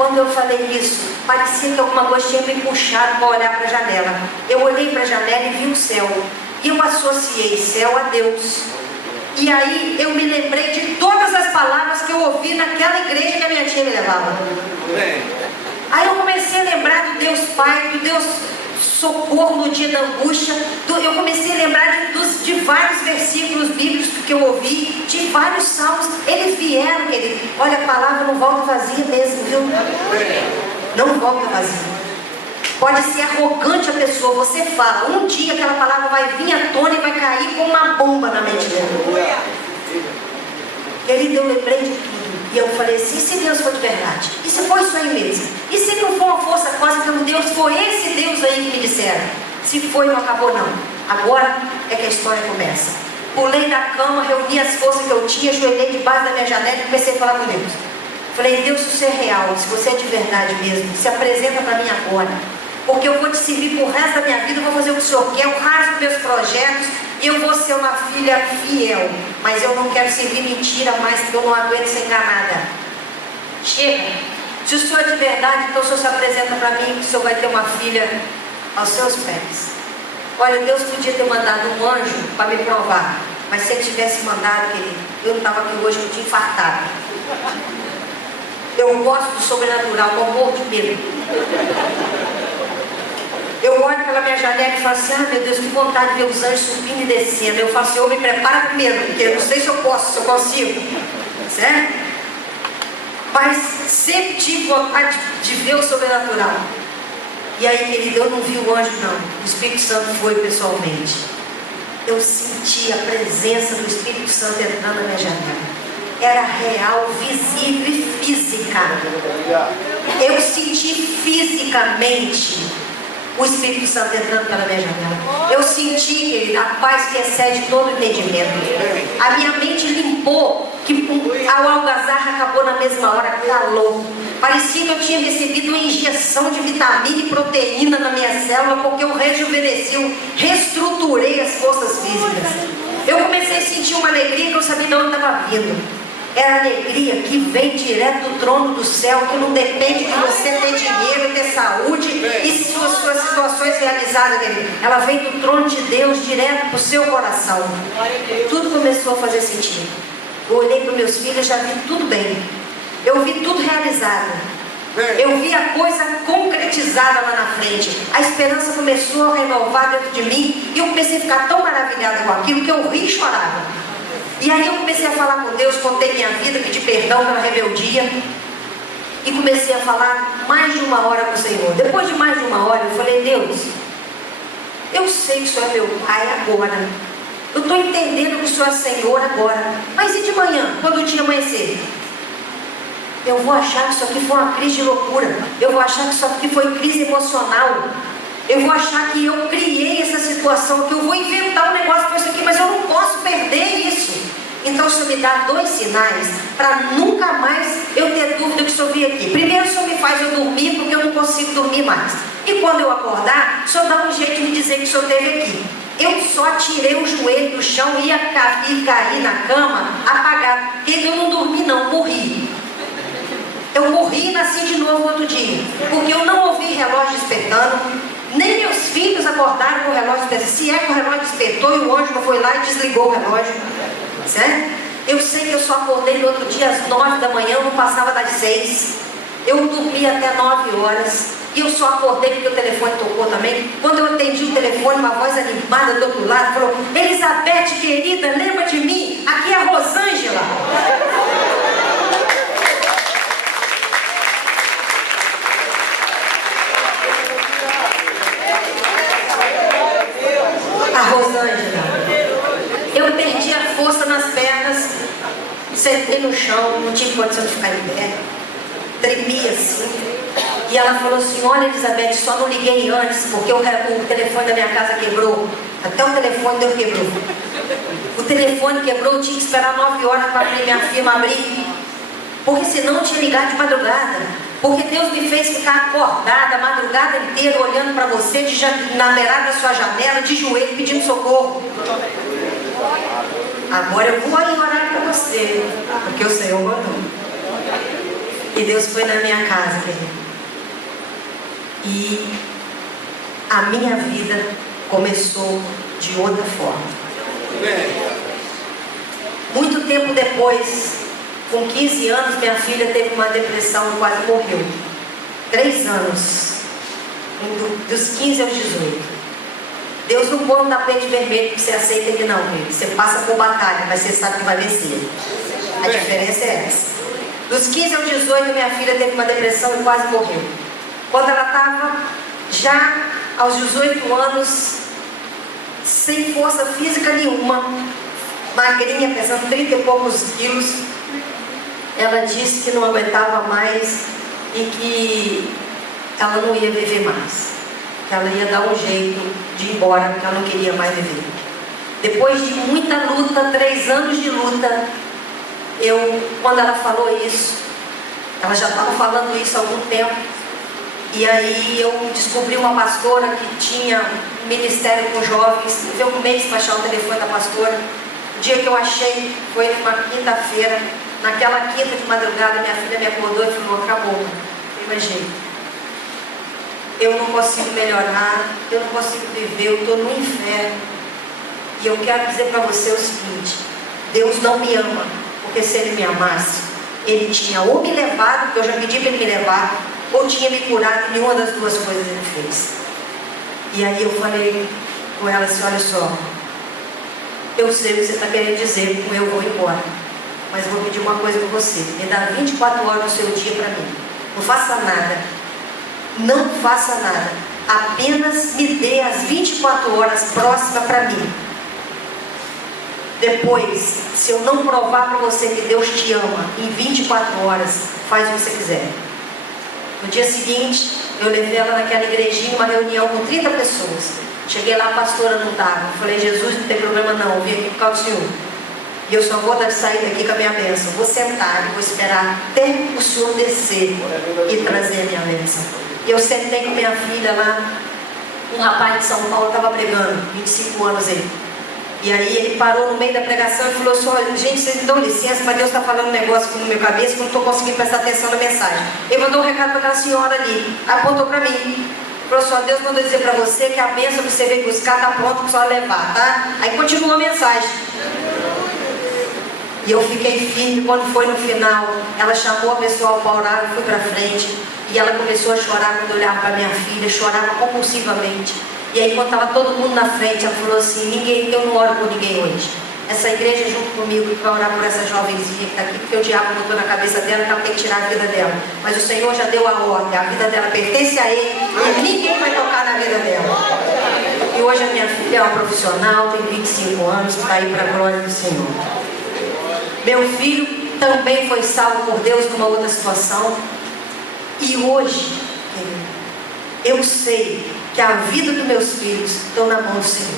Quando eu falei isso, parecia que alguma coisa tinha me puxado para olhar para a janela. Eu olhei para a janela e vi o céu. E eu associei céu a Deus. E aí eu me lembrei de todas as palavras que eu ouvi naquela igreja que a minha tia me levava. Aí eu comecei a lembrar do Deus Pai, do Deus socorro no dia da angústia. Eu comecei a lembrar de vários versículos bíblicos que eu ouvi, de vários salmos. Eles vieram, querido. Olha, a palavra não volta vazia mesmo, viu? Não volta vazia. Pode ser arrogante a pessoa, você fala, um dia aquela palavra vai vir à tona e vai cair como uma bomba na mente dela. Querido, eu lembrei de tudo. E eu falei assim, e se Deus for de verdade? E se foi isso aí mesmo? E se não for uma força cósmica de Deus, foi esse Deus aí que me disseram? Se foi, não acabou não. Agora é que a história começa. Pulei da cama, reuni as forças que eu tinha, ajoelhei debaixo da minha janela e comecei a falar com Deus. Falei, Deus, se você é real, se você é de verdade mesmo, se apresenta para mim agora. Porque eu vou te servir por resto da minha vida, eu vou fazer o que o Senhor quer, eu rasgo meus projetos, e eu vou ser uma filha fiel. Mas eu não quero servir mentira mais, porque eu não aguento ser enganada. Chega. Se o Senhor é de verdade, então o Senhor se apresenta para mim, que o Senhor vai ter uma filha aos seus pés. Olha, Deus podia ter mandado um anjo para me provar, mas se Ele tivesse mandado, querido, eu não estava aqui hoje, eu tinha infartado. Eu gosto do sobrenatural, eu morro de medo. Eu olho pela minha janela e falo assim, ah, meu Deus, que vontade de ver os anjos subindo e descendo. Eu falo assim, eu me preparo primeiro, porque eu não sei se eu posso, se eu consigo. Certo? Mas sempre tive vontade de ver o sobrenatural. E aí, querido, eu não vi o anjo não. O Espírito Santo foi pessoalmente. Eu senti a presença do Espírito Santo entrando na minha janela. Era real, visível e física. Eu senti fisicamente o Espírito Santo entrando pela minha janela. Eu senti, querido, a paz que excede todo entendimento. A minha mente limpou, que a algazarra acabou na mesma hora, calou. Parecia que eu tinha recebido uma injeção de vitamina e proteína na minha célula, porque eu rejuvenesci, eu reestruturei as forças físicas. Eu comecei a sentir uma alegria que eu sabia de onde estava vindo. Era a alegria que vem direto do trono do céu, que não depende de você ter dinheiro, ter saúde e suas situações realizadas, querido. Ela vem do trono de Deus direto para o seu coração. Tudo começou a fazer sentido. Eu olhei para meus filhos, já vi tudo bem. Eu vi tudo realizado. Eu vi a coisa concretizada lá na frente. A esperança começou a renovar dentro de mim e eu comecei a ficar tão maravilhada com aquilo que eu ri e chorava. E aí eu comecei a falar com Deus, contei minha vida, pedi perdão pela rebeldia. E comecei a falar mais de uma hora com o Senhor. Depois de mais de uma hora, eu falei, Deus, eu sei que o Senhor é meu Pai agora. Eu estou entendendo que o Senhor é Senhor agora. Mas e de manhã, quando o dia amanhecer? Eu vou achar que isso aqui foi uma crise de loucura. Eu vou achar que isso aqui foi crise emocional. Eu vou achar que eu criei essa situação, que eu vou inventar um negócio para isso aqui, mas eu não posso perder isso. Então o Senhor me dá 2 sinais para nunca mais eu ter dúvida que o Senhor veio aqui. Primeiro o Senhor me faz eu dormir, porque eu não consigo dormir mais. E quando eu acordar, o Senhor dá um jeito de me dizer que o Senhor esteve aqui. Eu só tirei o joelho do chão e ia cair na cama apagado. Porque eu não dormi não, morri. Eu morri e nasci de novo no outro dia. Porque eu não ouvi relógio despertando. Nem meus filhos acordaram com o relógio despertando. Se é que o relógio despertou e o anjo não foi lá e desligou o relógio. Certo? Eu sei que eu só acordei no outro dia às 9 da manhã, não passava das 6. Eu dormi até 9 horas. E eu só acordei porque o telefone tocou também. Quando eu atendi o telefone, uma voz animada do outro lado falou: Elizabeth querida, lembra de mim? Aqui é a Rosângela. A Rosângela. Eu perdi a força nas pernas, sentei no chão, não tive condição de ficar em pé, tremia assim. E ela falou assim: olha, Elizabeth, só não liguei antes, porque o telefone da minha casa quebrou. Até o telefone Deus quebrou. O telefone quebrou, eu tinha que esperar 9 horas para minha firma abrir, porque senão eu tinha ligado de madrugada. Porque Deus me fez ficar acordada a madrugada inteira, olhando para você, na beirada da sua janela, de joelho, pedindo socorro. Agora eu vou aí orar para você, porque o Senhor mandou. E Deus foi na minha casa, querido. E a minha vida começou de outra forma. Muito tempo depois, com 15 anos, minha filha teve uma depressão e quase morreu. 3 anos, dos 15 aos 18. Deus não põe um tapete vermelho que você aceita ele não, querido. Você passa por batalha, mas você sabe que vai vencer. A diferença é essa. Dos 15 aos 18, minha filha teve uma depressão e quase morreu. Quando ela estava já aos 18 anos, sem força física nenhuma, magrinha, pesando 30 e poucos quilos, ela disse que não aguentava mais e que ela não ia viver mais, que ela ia dar um jeito de ir embora, porque ela não queria mais viver. Depois de muita luta, 3 anos de luta, quando ela falou isso, ela já estava falando isso há algum tempo, e aí eu descobri uma pastora que tinha um ministério com jovens. Levei um mês para achar o telefone da pastora. O dia que eu achei foi numa quinta-feira. Naquela quinta de madrugada, minha filha me acordou e falou: acabou, não tem jeito. Eu não consigo melhorar, eu não consigo viver, eu estou no inferno. E eu quero dizer para você o seguinte: Deus não me ama, porque se Ele me amasse, Ele tinha ou me levado, porque eu já pedi para Ele me levar, ou tinha me curado, e nenhuma das duas coisas Ele fez. E aí eu falei com ela assim: olha só, eu sei o que você está querendo dizer, com eu vou embora, mas vou pedir uma coisa para você: me dá 24 horas do seu dia para mim. Não faça nada, não faça nada, apenas me dê as 24 horas próximas para mim. Depois, se eu não provar para você que Deus te ama, em 24 horas, faz o que você quiser. No dia seguinte, eu levei ela naquela igrejinha, uma reunião com 30 pessoas. Cheguei lá, a pastora não estava. Falei: Jesus, não tem problema não, eu vim aqui por causa do Senhor. E eu só vou sair daqui com a minha bênção. Vou sentar e vou esperar até o Senhor descer e trazer a minha bênção. E eu sentei com minha filha lá. Um rapaz de São Paulo estava pregando, 25 anos ele. E aí ele parou no meio da pregação e falou assim: olha, gente, vocês me dão licença, mas Deus está falando um negócio aqui no meu cabeça que eu não estou conseguindo prestar atenção na mensagem. Ele mandou um recado para aquela senhora ali, apontou para mim. Falou assim: Deus mandou dizer para você que a bênção que você veio buscar está pronta para a senhora levar, tá? Aí continuou a mensagem. E eu fiquei firme. Quando foi no final, ela chamou o pessoal para orar, eu fui para frente. E ela começou a chorar quando eu olhava para minha filha, chorava compulsivamente. E aí quando estava todo mundo na frente, ela falou assim: eu não oro por ninguém hoje. Essa igreja junto comigo que vai orar por essa jovenzinha que está aqui, porque o diabo botou na cabeça dela que ela tem que tirar a vida dela. Mas o Senhor já deu a ordem, a vida dela pertence a Ele e ninguém vai tocar na vida dela. E hoje a minha filha é uma profissional, tem 25 anos, está aí para a glória do Senhor. Meu filho também foi salvo por Deus numa outra situação. E hoje, eu sei que a vida dos meus filhos estão na mão do Senhor.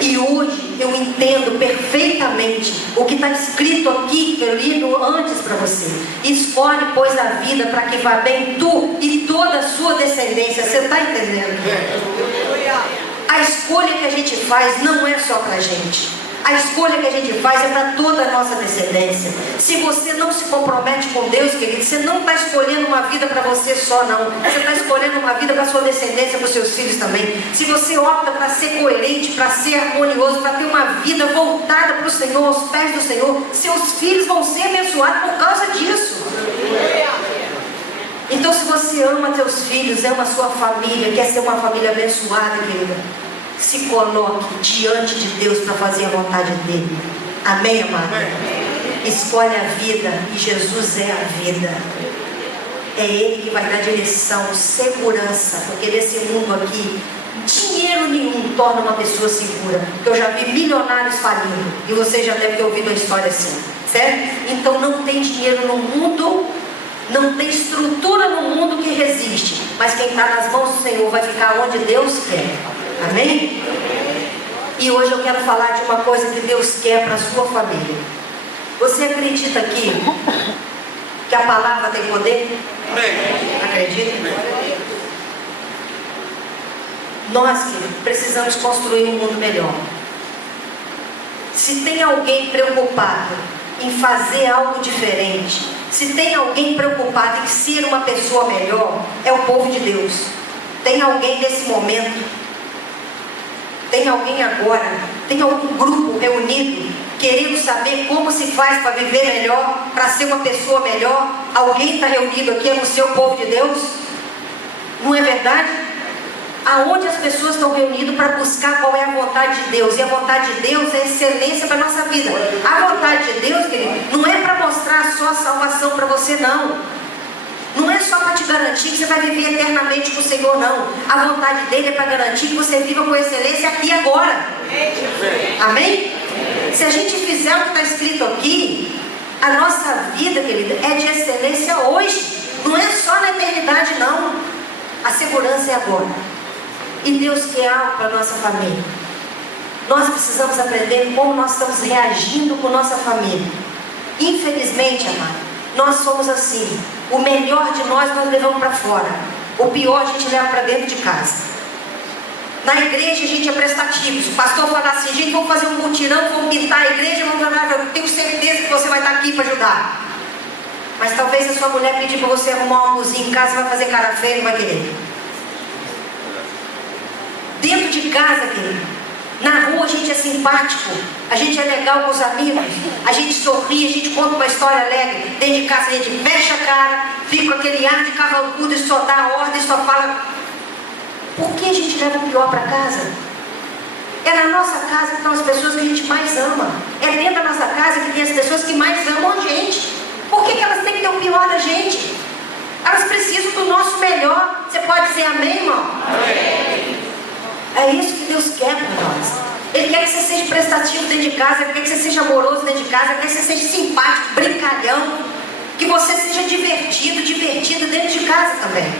E hoje eu entendo perfeitamente o que está escrito aqui, que eu li antes para você. Escolhe, pois, a vida para que vá bem tu e toda a sua descendência. Você está entendendo? A escolha que a gente faz não é só para a gente. A escolha que a gente faz é para toda a nossa descendência. Se você não se compromete com Deus, querido, você não está escolhendo uma vida para você só, não. Você está escolhendo uma vida para a sua descendência, para os seus filhos também. Se você opta para ser coerente, para ser harmonioso, para ter uma vida voltada para o Senhor, aos pés do Senhor, seus filhos vão ser abençoados por causa disso. Então, se você ama seus filhos, ama a sua família, quer ser uma família abençoada, querida, se coloque diante de Deus para fazer a vontade dele. Amém, amado? Escolhe a vida, e Jesus é a vida. É Ele que vai dar direção, segurança, porque nesse mundo aqui, dinheiro nenhum torna uma pessoa segura. Eu já vi milionários falindo, e você já deve ter ouvido uma história assim, certo? Então não tem dinheiro no mundo, não tem estrutura no mundo que resiste, mas quem está nas mãos do Senhor vai ficar onde Deus quer. Amém? E hoje eu quero falar de uma coisa que Deus quer para a sua família. Você acredita aqui que a palavra tem poder? Acredita? Nós precisamos construir um mundo melhor. Se tem alguém preocupado em fazer algo diferente, se tem alguém preocupado em ser uma pessoa melhor, é o povo de Deus. Tem alguém nesse momento, tem alguém agora, tem algum grupo reunido, querendo saber como se faz para viver melhor, para ser uma pessoa melhor. Alguém está reunido aqui no seu povo de Deus? Não é verdade? Aonde as pessoas estão reunidas para buscar qual é a vontade de Deus? E a vontade de Deus é excelência para a nossa vida. A vontade de Deus, querido, não é para mostrar só a salvação para você, não. Não é só para te garantir que você vai viver eternamente com o Senhor, não. A vontade dele é para garantir que você viva com excelência aqui e agora. Amém? Se a gente fizer o que está escrito aqui, a nossa vida, querida, é de excelência hoje. Não é só na eternidade, não. A segurança é agora. E Deus quer algo para a nossa família. Nós precisamos aprender como nós estamos reagindo com nossa família. Infelizmente, amado, nós somos assim. O melhor de nós levamos para fora. O pior a gente leva para dentro de casa. Na igreja a gente é prestativo. Se o pastor falar assim, gente, vamos fazer um mutirão, vamos pintar a igreja, vamos falar, eu tenho certeza que você vai estar aqui para ajudar. Mas talvez a sua mulher pedir para você arrumar uma cozinha em casa, você vai fazer cara feia, não vai querer. Dentro de casa, querido, na rua a gente é simpático, a gente é legal com os amigos, a gente sorri, a gente conta uma história alegre. Dentro de casa a gente fecha a cara, fica com aquele ar de carrancudo e só dá a ordem, só fala. Por que a gente leva o pior para casa? É na nossa casa que estão as pessoas que a gente mais ama. É dentro da nossa casa que tem as pessoas que mais amam a gente. Por que elas têm que ter o pior da gente? Elas precisam do nosso melhor. Você pode dizer amém, irmão? Amém. É isso que Deus quer para nós. Ele quer que você seja prestativo dentro de casa, Ele quer que você seja amoroso dentro de casa, Ele quer que você seja simpático, brincalhão, que você seja divertido dentro de casa também.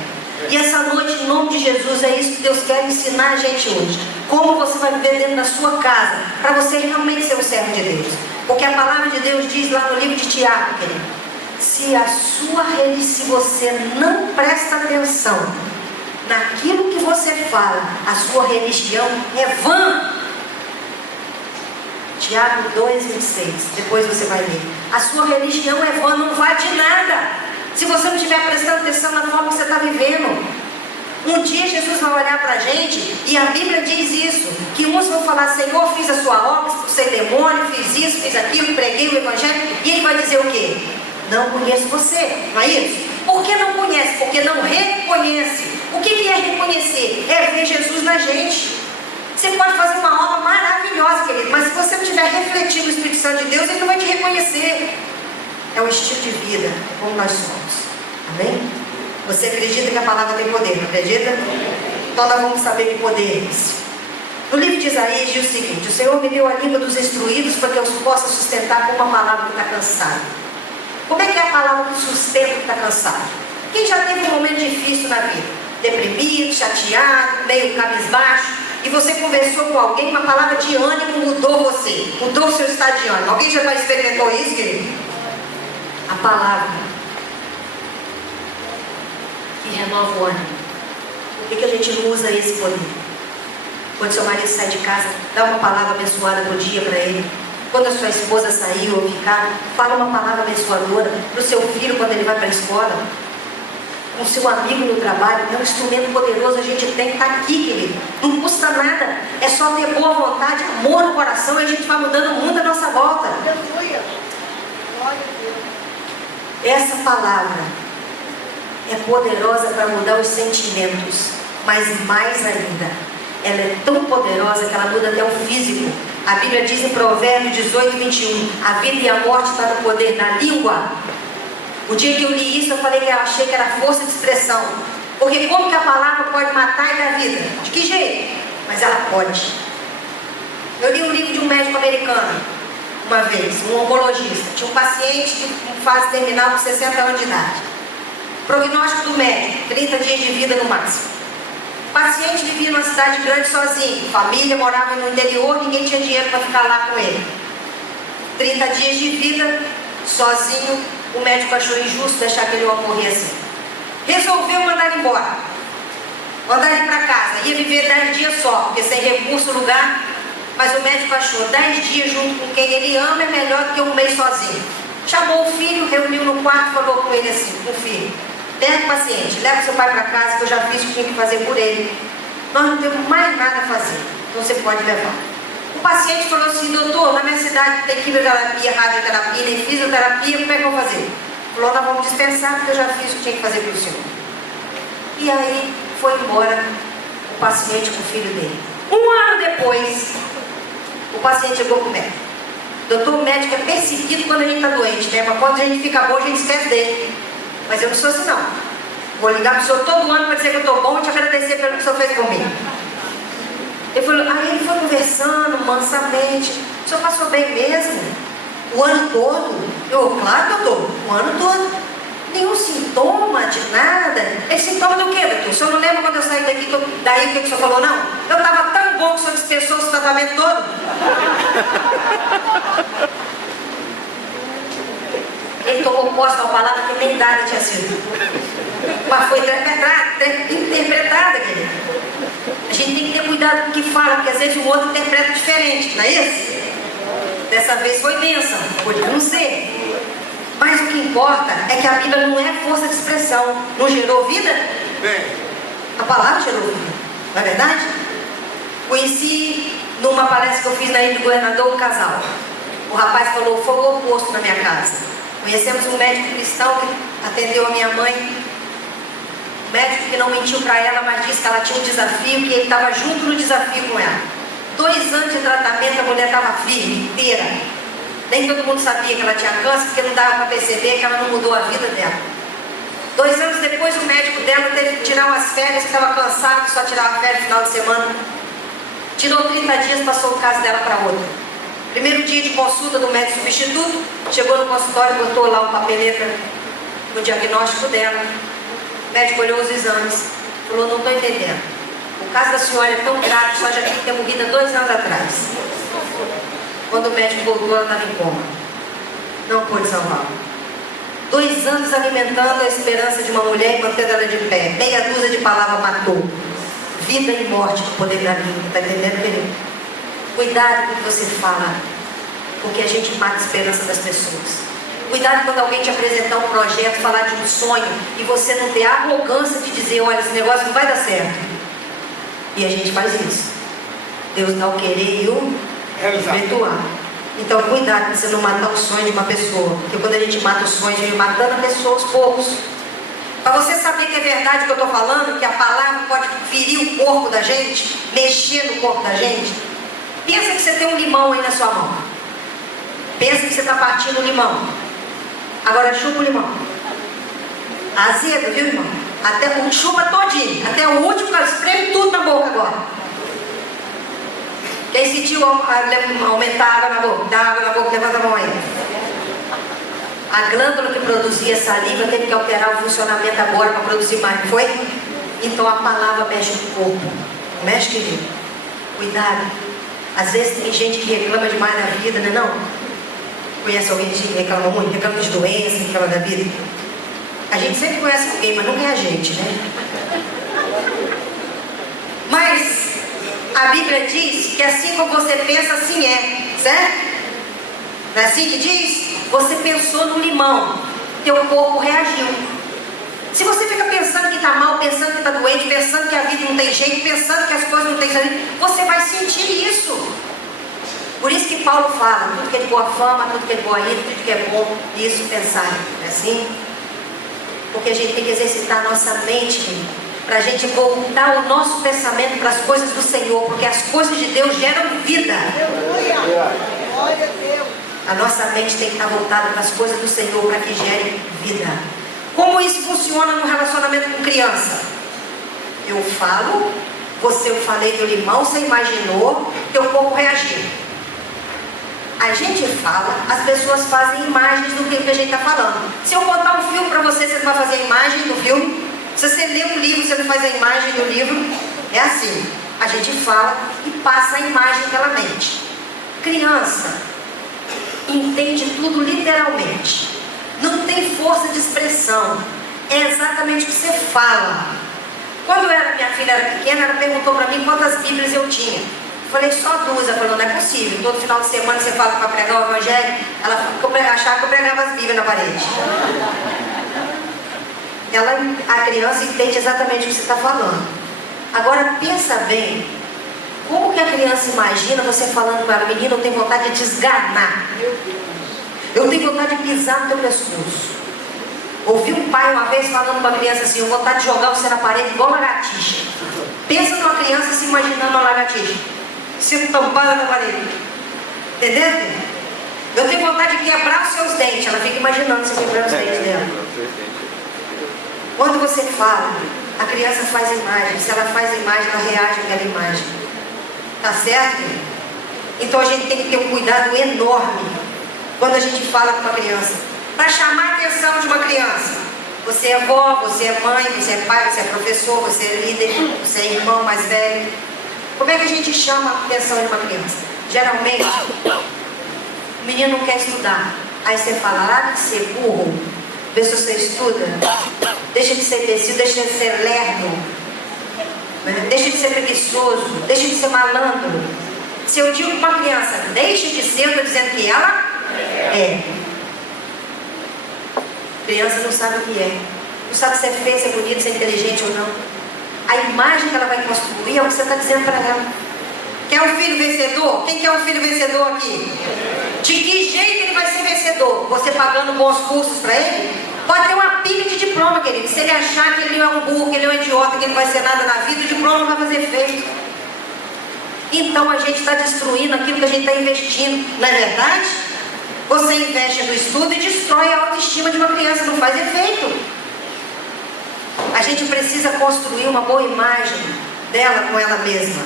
E essa noite, em nome de Jesus, é isso que Deus quer ensinar a gente hoje. Como você vai viver dentro da sua casa, para você realmente ser um servo de Deus. Porque a palavra de Deus diz lá no livro de Tiago, querido, se você não presta atenção naquilo que você fala, a sua religião é vã. Tiago 2,26, depois você vai ler. A sua religião é vã, não vale de nada se você não estiver prestando atenção na forma que você está vivendo. Um dia Jesus vai olhar para a gente, e a Bíblia diz isso, que uns vão falar, Senhor, fiz a sua obra, expulsei demônio, fiz isso, fiz aquilo, preguei o Evangelho, e Ele vai dizer o quê? Não conheço você, não é isso? Por que não conhece? Porque não reconhece. O que é reconhecer? É ver Jesus na gente. Você pode fazer uma obra maravilhosa, querido, mas se você não estiver refletindo o Espírito Santo de Deus, Ele não vai te reconhecer. É um estilo de vida, como nós somos. Amém? Você acredita que a palavra tem poder, não acredita? Então nós vamos saber que poder é esse. No livro de Isaías diz o seguinte: o Senhor me deu a língua dos instruídos para que eu possa sustentar com uma palavra que está cansada. Como é que é a palavra que sustenta que está cansado? Quem já teve um momento difícil na vida? Deprimido, chateado, meio cabisbaixo, e você conversou com alguém, uma palavra de ânimo mudou você, mudou o seu estado de ânimo. Alguém já experimentou isso, querido? A palavra que renova o ânimo. Por que a gente não usa esse poder? Quando seu marido sai de casa, dá uma palavra abençoada por dia para ele. Quando a sua esposa saiu ou ficar, fala uma palavra abençoadora para o seu filho quando ele vai para a escola. Com o seu amigo no trabalho. É um instrumento poderoso, a gente tem que estar aqui, querido. Não custa nada, é só ter boa vontade, amor no coração, e a gente vai mudando o mundo à nossa volta. Essa palavra é poderosa para mudar os sentimentos, mas mais ainda, ela é tão poderosa que ela muda até o físico. A Bíblia diz em Provérbios 18:21, a vida e a morte estão no poder da língua. O dia que eu li isso, eu falei que eu achei que era força de expressão. Porque como que a palavra pode matar e dar vida? De que jeito? Mas ela pode. Eu li um livro de um médico americano, uma vez, um oncologista. Tinha um paciente em fase terminal com 60 anos de idade. Prognóstico do médico, 30 dias de vida no máximo. O paciente vivia numa cidade grande sozinho. Família, morava no interior, ninguém tinha dinheiro para ficar lá com ele. 30 dias de vida, sozinho. O médico achou injusto deixar aquele homem morrer assim. Resolveu mandar ele embora. Mandar ele para casa. Ia viver 10 dias só, porque sem recurso, lugar. Mas o médico achou 10 dias junto com quem ele ama é melhor do que um mês sozinho. Chamou o filho, reuniu no quarto, falou com ele assim, com o filho: pega o paciente, leva seu pai para casa, que eu já fiz o que tinha que fazer por ele. Nós não temos mais nada a fazer, então você pode levar. O paciente falou assim: doutor, na minha cidade tem quimioterapia, radioterapia, nem fisioterapia, como é que eu vou fazer? Falou: nós vamos dispensar, porque eu já fiz o que tinha que fazer pelo senhor. E aí foi embora o paciente com o filho dele. 1 ano depois, o paciente chegou para o médico: doutor, o médico é perseguido quando a gente está doente, né? Mas quando a gente fica bom, a gente esquece dele. Mas eu não sou assim, não. Vou ligar para o senhor todo ano para dizer que eu estou bom e te agradecer pelo que o senhor fez por mim. Aí ele foi conversando mansamente: o senhor passou bem mesmo? O ano todo? Eu: claro, doutor, o ano todo. Nenhum sintoma de nada. É sintoma do quê, doutor? O senhor não lembra quando eu saí daqui, daí o que o senhor falou, não? Eu estava tão bom que o senhor dispensou esse tratamento todo. Ele tomou posse da palavra que nem dada tinha sido. Mas foi interpretada, querido. A gente tem que ter cuidado com o que fala, porque às vezes o outro interpreta diferente, não é isso? Dessa vez foi bênção, pode não ser. Mas o que importa é que a Bíblia não é força de expressão. Não gerou vida? A palavra gerou vida, não é verdade? Conheci numa palestra que eu fiz na Ilha do Governador um casal. O rapaz falou: foi o oposto na minha casa. Conhecemos um médico cristão que atendeu a minha mãe. Um médico que não mentiu para ela, mas disse que ela tinha um desafio, que ele estava junto no desafio com ela. 2 anos de tratamento, a mulher estava firme, inteira. Nem todo mundo sabia que ela tinha câncer, porque não dava para perceber que ela não mudou a vida dela. 2 anos depois, o médico dela teve que tirar umas férias, que estava cansado, só tirava férias no final de semana. Tirou 30 dias, passou o caso dela para outra. Primeiro dia de consulta do médico substituto, chegou no consultório, botou lá o papeleta no diagnóstico dela. O médico olhou os exames, falou: não estou entendendo. O caso da senhora é tão grave, só já tinha que ter morrido há 2 anos atrás. Quando o médico voltou, ela estava em coma. Não pôde salvá-la. 2 anos alimentando a esperança de uma mulher e mantendo ela de pé. Meia dúzia de palavras matou. Vida e morte com o poder da língua. Está entendendo, querido? Cuidado com o que você fala, porque a gente mata a esperança das pessoas. Cuidado quando alguém te apresentar um projeto, falar de um sonho, e você não ter a arrogância de dizer: olha, esse negócio não vai dar certo. E a gente faz isso. Deus dá o querer e o efetuar. Então cuidado para você não matar o sonho de uma pessoa, porque quando a gente mata o sonho, a gente vai matando a pessoa aos poucos. Para você saber que é verdade o que eu estou falando, que a palavra pode ferir o corpo da gente, mexer no corpo da gente. Pensa que você tem um limão aí na sua mão. Pensa que você está partindo um limão. Agora chupa o limão. Azedo, viu, irmão? Até o chupa todinho, até o último, espreme tudo na boca agora. Quem sentiu aumentar a água na boca? Dá água na boca, levanta a mão aí. A glândula que produzia saliva teve que alterar o funcionamento agora para produzir mais, não foi? Então a palavra mexe no corpo. Mexe, querido. Cuidado. Às vezes tem gente que reclama demais da vida, não é não? Conhece alguém que reclama muito? Reclama de doença, reclama da vida? A gente sempre conhece alguém, mas nunca é a gente, né? Mas a Bíblia diz que assim como você pensa, assim é, certo? Não é assim que diz? Você pensou no limão, teu corpo reagiu. Se você fica pensando que está mal, pensando que está doente, pensando que a vida não tem jeito, pensando que as coisas não têm jeito, você vai sentir isso. Por isso que Paulo fala: tudo que é de boa fama, tudo que é de boa índole, tudo que é bom, isso pensar. Não é assim? Porque a gente tem que exercitar a nossa mente, para a gente voltar o nosso pensamento para as coisas do Senhor, porque as coisas de Deus geram vida. Glória a Deus. A nossa mente tem que estar voltada para as coisas do Senhor, para que gere vida. Como isso funciona no relacionamento com criança? Eu falo, eu falei do limão, você imaginou, teu corpo reagiu. A gente fala, as pessoas fazem imagens do que a gente está falando. Se eu botar um filme para você, você não vai fazer a imagem do filme? Se você lê um livro, você não faz a imagem do livro? É assim, a gente fala e passa a imagem pela mente. Criança entende tudo literalmente. Não tem força de expressão. É exatamente o que você fala. Quando minha filha era pequena, ela perguntou para mim quantas Bíblias eu tinha. Eu falei, só 2. Ela falou, não é possível. Todo final de semana você fala para pregar o evangelho. Ela achava que eu pregava as Bíblias na parede. A criança entende exatamente o que você está falando. Agora, pensa bem. Como que a criança imagina você falando com ela, menina, eu tenho vontade de te esganar. Eu tenho vontade de pisar no teu pescoço. Ouvi um pai uma vez falando com a criança assim, eu vou vontade de jogar você na parede igual lagartixa. Pensa numa criança se imaginando uma lagartixa, sendo tampada na parede. Entendeu? Eu tenho vontade de quebrar os seus dentes. Ela fica imaginando você quebrando os dentes dela. Quando você fala, a criança faz imagem. Se ela faz a imagem, ela reage àquela imagem. Tá certo? Então a gente tem que ter um cuidado enorme quando a gente fala com uma criança, para chamar a atenção de uma criança. Você é avó, você é mãe, você é pai, você é professor, você é líder, você é irmão mais velho. Como é que a gente chama a atenção de uma criança? Geralmente, o menino não quer estudar. Aí você fala, larga de ser burro, vê se você estuda. Deixa de ser imbecil, deixa de ser lerdo. Deixa de ser preguiçoso, deixa de ser malandro. Se eu digo para uma criança, deixa de ser, eu estou dizendo que ela é. A criança não sabe o que é. Não sabe se é feio, se é bonito, se é inteligente ou não. A imagem que ela vai construir é o que você está dizendo para ela. Quer um filho vencedor? Quem quer um filho vencedor aqui? De que jeito ele vai ser vencedor? Você pagando bons cursos para ele? Pode ter uma pilha de diploma, querido. Se ele achar que ele é um burro, que ele é um idiota, que ele não vai ser nada na vida, o diploma não vai fazer efeito. Então a gente está destruindo aquilo que a gente está investindo. Não é verdade? Você investe no estudo e destrói a autoestima de uma criança. Não faz efeito. A gente precisa construir uma boa imagem dela com ela mesma.